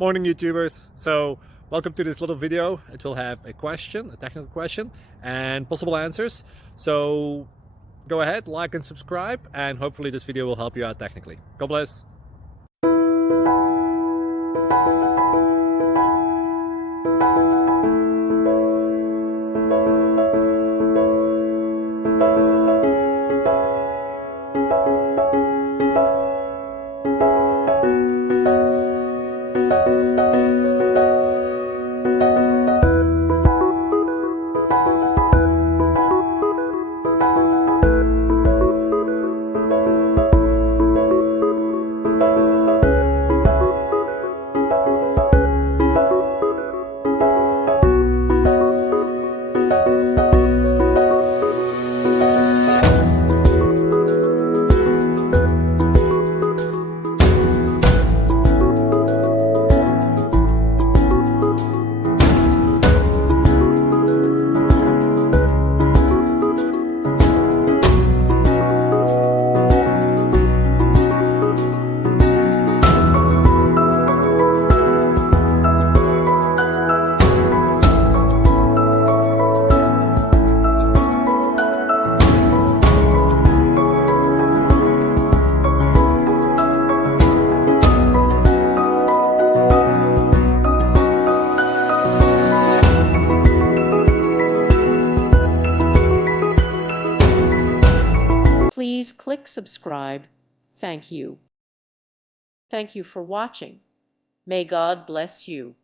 Morning YouTubers. So welcome to this little video. It will have a question, a technical question, and possible answers. So go ahead, like and subscribe, and hopefully this video will help you out technically. God bless. Please click subscribe. Thank you. Thank you for watching. May God bless you.